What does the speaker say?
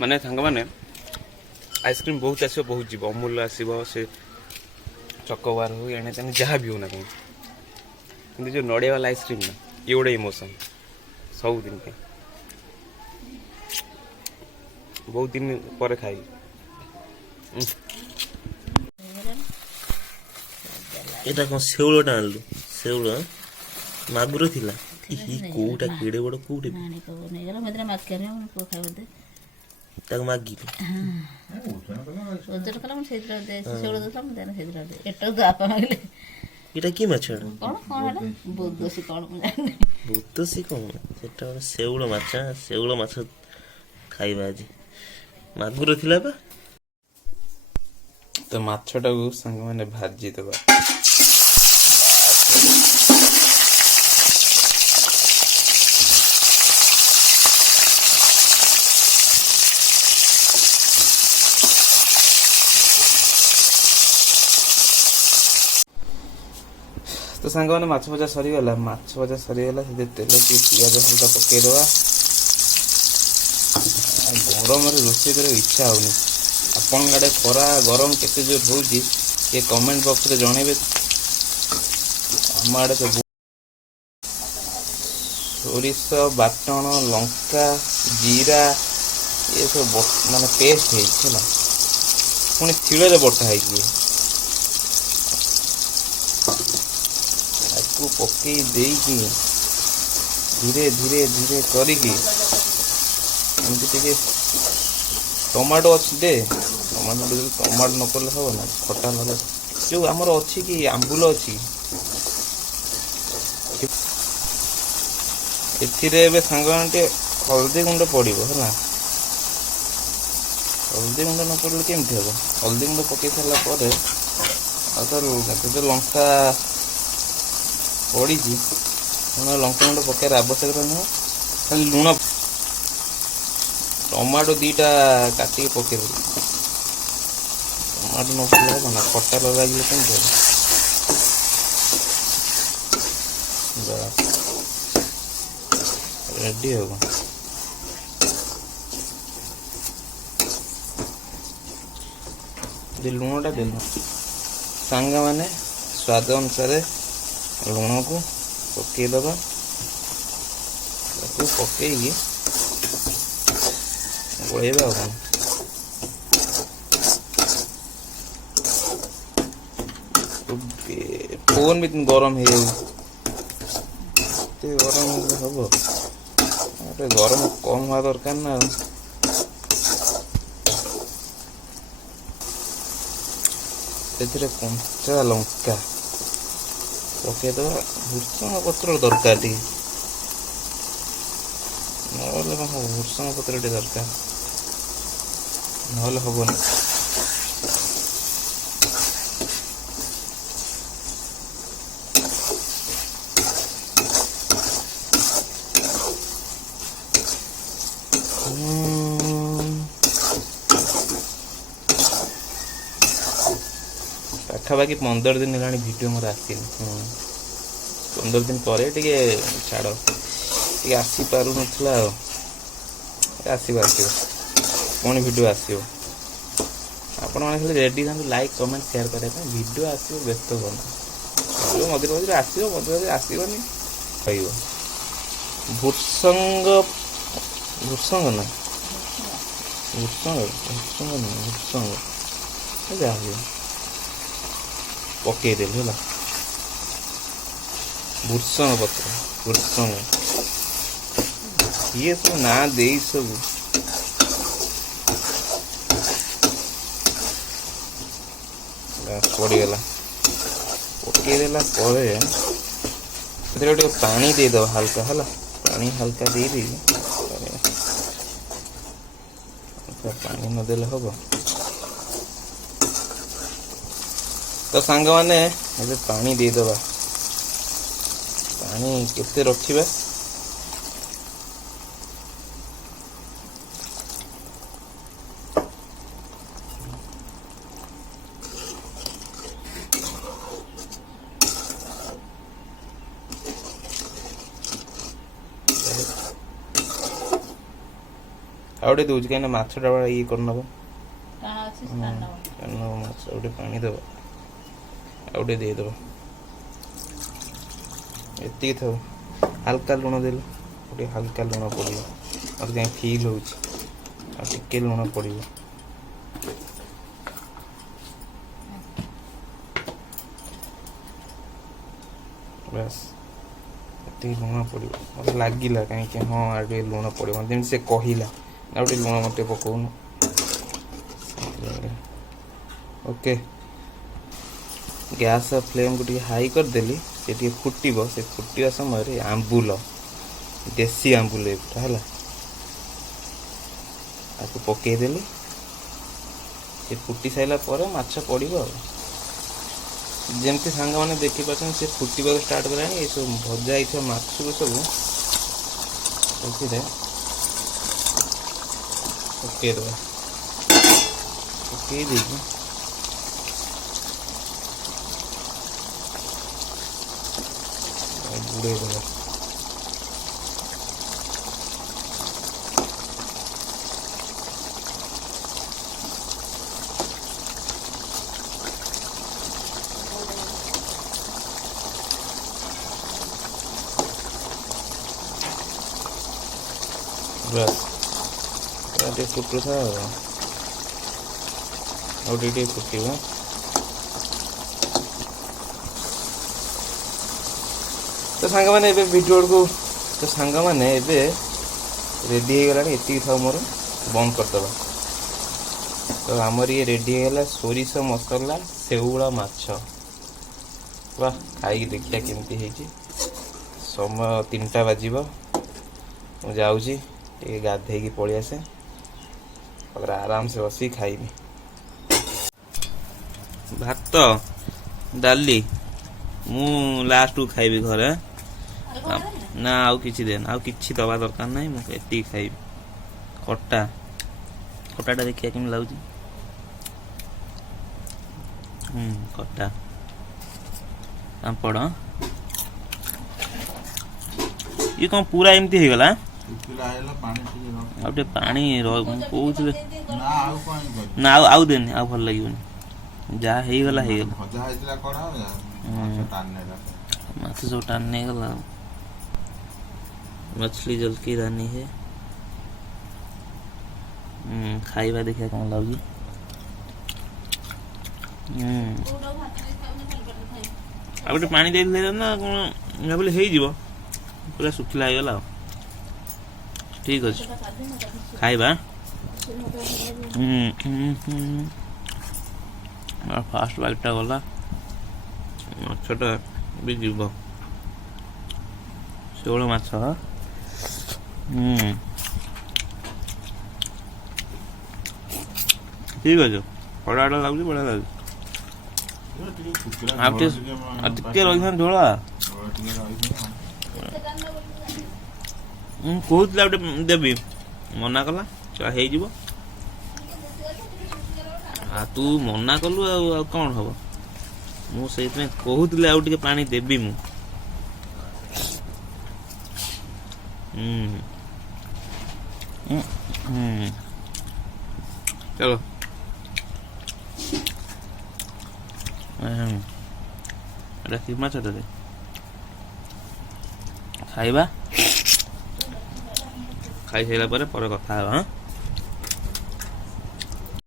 ମାନେ ସାଙ୍ଗମାନେ ଆଇସ୍କ୍ରିମ୍ ବହୁତ ଆସିବ ବହୁତ ଯିବ। ଅମୁଲ ଆସିବ, ସେ ଚକୋବାର ହଉ ଏଣେ ତେଣେ ଯାହା ବି ହଉ ନା କାହିଁକି, କିନ୍ତୁ ଯେଉଁ ନଡ଼ିଆ ବାଲା ଆଇସ୍କ୍ରିମ୍ ନା ଇଏ ଗୋଟେ ଇମୋସନ୍ ସବୁଦିନ ପାଇଁ। ବହୁତ ଦିନ ପରେ ଖାଇବି। ଏଇଟା କ'ଣ ଶେଉଳଟା ଆଣିଲୁ? ଶେଉଳ ମାଗୁର ଥିଲା। କୋଉଟା କେଡ଼େ ବଡ଼ କୋଉଠି ତାକୁ ମାଗିଲି। ଏଇଟା କି ମାଛ? ବୁଦସି କ'ଣ? ସେଟା ଗୋଟେ ଶେଉଳ ମାଛ। ଶେଉଳ ମାଛ ଖାଇବା ଆଜି। ମାଗୁର ଥିଲା ବା। ତ ମାଛଟାକୁ ସାଙ୍ଗମାନେ ଭାଜିଦେବା। ତ ସାଙ୍ଗମାନେ ମାଛ ଭଜା ସରିଗଲା। ସେଥିରେ ତେଲ ଟିକେ ପିଆଜ ହାଲକା ପକେଇଦେବା। ଗରମରେ ରୋଷେଇ କରିବାକୁ ଇଚ୍ଛା ହଉନି। ଆପଣଙ୍କ ଆଡ଼େ ଖରା ଗରମ କେତେ ଜୋର ହେଉଛି ଟିକେ କମେଣ୍ଟ ବକ୍ସରେ ଜଣେଇବେ। ଆମ ଆଡ଼େ ତ ସୋରିଷ ବାଟଣ, ଲଙ୍କା, ଜିରା ଏସବୁ ମାନେ ପେଷ୍ଟ ହେଇଛି ହେଲା, ପୁଣି ଶିଳରେ ବଟା ହେଇଛି। ତାକୁ ପକେଇ ଦେଇକି ଧୀରେ ଧୀରେ ଧୀରେ କରିକି ଏମିତି ଟିକେ ଟମାଟୋ ଅଛି ଦେ। ଟମାଟୋ ନ ପଡ଼ିଲେ ହେବ ନା, ଖଟା ନହେଲେ। ଯେଉଁ ଆମର ଅଛି କି ଆମ୍ବୁଲ ଅଛି, ଏଥିରେ ଏବେ ସାଙ୍ଗମାନେ ଟିକେ ହଳଦୀ ଗୁଣ୍ଡ ପଡ଼ିବ ହେଲା। ହଳଦୀ ଗୁଣ୍ଡ ନ ପଡ଼ିଲେ କେମିତି ହେବ? ହଳଦୀ ଗୁଣ୍ଡ ପକାଇ ସାରିଲା ପରେ ଆଉ ତ ଲଙ୍କା ପଡ଼ିଛି, ଲଙ୍କା ଗୁଣ୍ଡ ପକାଇବାର ଆବଶ୍ୟକତା ନୁହଁ। ଖାଲି ଲୁଣ, ଟମାଟୋ ଦୁଇଟା କାଟିକି ପକେଇଦେବି। ଟମାଟୋ ନ ପଡ଼ିଲେ ହେବ ନା, ଖଟା ନ ଲାଗିଲେ କେମିତି ହେବ? ରେଡ଼ି ହେବ। ଲୁଣଟା ଦେଲୁ ସାଙ୍ଗମାନେ, ସ୍ୱାଦ ଅନୁସାରେ ଲୁଣକୁ ପକେଇଦେବା। ତାକୁ ପକେଇକି ଗୋଳେଇବା ଆଉ କ'ଣ। ଫୋନ୍ ବି ଗରମ ହେଇଯାଉଛି। ଏତେ ଗରମ ହେଲେ ହେବ? ଗରମ କମ୍ ହବା ଦରକାର ନା। ସେଥିରେ କଞ୍ଚା ଲଙ୍କା ପକେଇଦେବା। ଭୃଷଙ୍ଗ ପତ୍ର ଦରକାର ଟିକେ, ନହେଲେ କ'ଣ ହେବ? ଭୃଷଙ୍ଗ ପତ୍ର ଟିକେ ଦରକାର, ନହେଲେ ହବନି। ପାଖାପାଖି 15 ଦିନ ହେଲାଣି ଭିଡ଼ିଓ ମୋର ଆସିନି। 15 ଦିନ ପରେ ଟିକେ ଛାଡ଼, ଟିକେ ଆସିପାରୁନଥିଲା ଆଉ। ଆସିବ ପୁଣି ଭିଡ଼ିଓ ଆସିବ। ଆପଣମାନେ ଖାଲି ରେଡ଼ି ଥାନ୍ତୁ ଲାଇକ୍ କମେଣ୍ଟ ସେୟାର କରିବା ପାଇଁ। ଭିଡ଼ିଓ ଆସିବ, ବ୍ୟସ୍ତ ହୁଅନ୍ତୁ। ଭିଡ଼ିଓ ମଝିରେ ମଝିରେ ଆସିବ, ମଝିରେ ମଝିରେ ଆସିବନି କହିବ। ଭୃଷଙ୍ଗ ଯାହା ହୁଏ ପକେଇଦେଲି ହେଲା। ଭୃଷଙ୍ଗ ପତ୍ର, ଇଏ ସବୁ ନାଁ ଦେଇ ସବୁ ପଡ଼ିଗଲା। ପକେଇଦେଲା ପରେ ସେଥିରେ ଟିକେ ପାଣି ଦେଇଦେବା ହାଲକା ହେଲା। ପାଣି ହାଲକା ଦେଇଦେବି, ପାଣି ନଦେଲେ ହେବ। ତ ସାଙ୍ଗମାନେ ଏବେ ପାଣି ଦେଇଦେବା। ପାଣି କେତେ ରଖିବା? ଆଉ ଗୋଟେ ଦେଉଛି କାହିଁକିନା ମାଛଟା ଇଏ କରିନେବ ଟାଣ ଅଛି ଟାଣ ନେବ ମାଛ ଆଉ ଗୋଟେ ପାଣି ଦେବ ଆଉ ଗୋଟେ ଦେଇଦେବ ଏତିକି ଥାଉ ହାଲକା ଲୁଣ ଦେଲେ ଗୋଟେ ହାଲକା ଲୁଣ ପଡ଼ିବ ମୋତେ କାହିଁ ଫିଲ୍ ହେଉଛି ଆଉ ଟିକେ ଲୁଣ ପଡ଼ିବ ବାସ୍ ଏତିକି ଲୁଣ ପଡ଼ିବ ମୋତେ ଲାଗିଲା କାହିଁକି ହଁ ଆଉ ଟିକେ ଲୁଣ ପଡ଼ିବ ଯେମିତି ସେ କହିଲା ଆଉ ଟିକେ ଲୁଣ ମୋତେ ପକାଉନୁ ଓକେ ଗ୍ୟାସ୍ ଫ୍ଲେମ୍କୁ ଟିକେ ହାଇ କରିଦେଲି ସେ ଟିକେ ଫୁଟିବ ସେ ଫୁଟିବା ସମୟରେ ଆମ୍ବୁଲ ଦେଶୀ ଆମ୍ବୁଲ ଏଇଟା ହେଲା ତାକୁ ପକାଇଦେଲି ସେ ଫୁଟି ସାରିଲା ପରେ ମାଛ ପଡ଼ିବ ଆଉ ଯେମିତି ସାଙ୍ଗମାନେ ଦେଖିପାରୁଛନ୍ତି ସେ ଫୁଟିବାକୁ ଷ୍ଟାର୍ଟ କଲାଣି ଏସବୁ ଭଜା ହେଇଥିବା ମାଛକୁ ସବୁ ସେଥିରେ ପକାଇଦେବା ପକାଇ ଦେଇକି ବୁଡ଼େଇ ଦେବା ବାସ୍ ଟିକେ ଫୁଟୁଥା ଆଉ ଟିକେ ଫୁଟିବ ତ ସାଙ୍ଗମାନେ ଏବେ ଭିଡ଼ିଓକୁ ତ ସାଙ୍ଗମାନେ ଏବେ ରେଡ଼ି ହେଇଗଲାଣି ଏତିକି ଥାଉ ମୋର ବନ୍ଦ କରିଦେବା ତ ଆମର ଇଏ ରେଡ଼ି ହେଇଗଲା ସୋରିଷ ମସଲା ଶେଉଳ ମାଛ ବା ଖାଇକି ଦେଖିବା କେମିତି ହେଇଛି ସମୟ 3ଟା ବାଜିବ ମୁଁ ଯାଉଛି ଟିକେ ଗାଧେଇକି ପଳେଇ ଆସେ ତାପରେ ଆରାମସେ ବସିକି ଖାଇବି ଭାତ ଡାଲି ମୁଁ ଲାଷ୍ଟକୁ ଖାଇବି ଘରେ ନା ଆଉ କିଛି ଦେନି ଆଉ କିଛି ଦବା ଦରକାର ନାହିଁ ମୁଁ ଏତିକି ଖାଇବି ଖଟାଟା ଦେଖିବା କେମିତି ଲାଗୁଛି ଖଟା ପାମ୍ପଡ଼ ଇଏ କ'ଣ ପୁରା ଏମିତି ହେଇଗଲା ଆଉ ଟିକେ ପାଣି କହୁଥିଲେ ନା ଆଉ ଦେନି ଆଉ ଭଲ ଲାଗିବନି ଯାହା ହେଇଗଲା ମାଛ ସବୁ ଟାଣି ନେଇଗଲା मछली जल की रानी है खाଇବା ଦେଖିବା କ'ଣ ଲାଗୁଛି ଆଉ ଗୋଟେ ପାଣି ଦେଇଥିଲେ ନା କ'ଣ ଭାବିଲି ହେଇଯିବ ପୁରା ଶୁଖିଲା ହେଇଗଲା ଆଉ ଠିକ୍ ଅଛି ଖାଇବା ଫାଷ୍ଟ ବାଇଟ୍ଟା ଗଲା ମାଛଟା ବି ଯିବ ଶେଉଳ ମାଛ ଠିକ୍ ଅଛି ଖଟାଟା ଲାଗୁଛି ବଢ଼ିଆ ଲାଗୁଛି ଆଉ ଟିକେ ରହିଥାନ୍ତି ଝୋଳ କହୁଥିଲି ଆଉ ଗୋଟେ ଦେବି ମନା କଲା ହେଇଯିବ ତୁ ମନା କଲୁ ଆଉ କ'ଣ ହବ ମୁଁ ସେଇଥିପାଇଁ କହୁଥିଲି ଆଉ ଟିକେ ପାଣି ଦେବି ମୁଁ चलो कि माछ खाइबा खाई सारा पर कथा हाँ।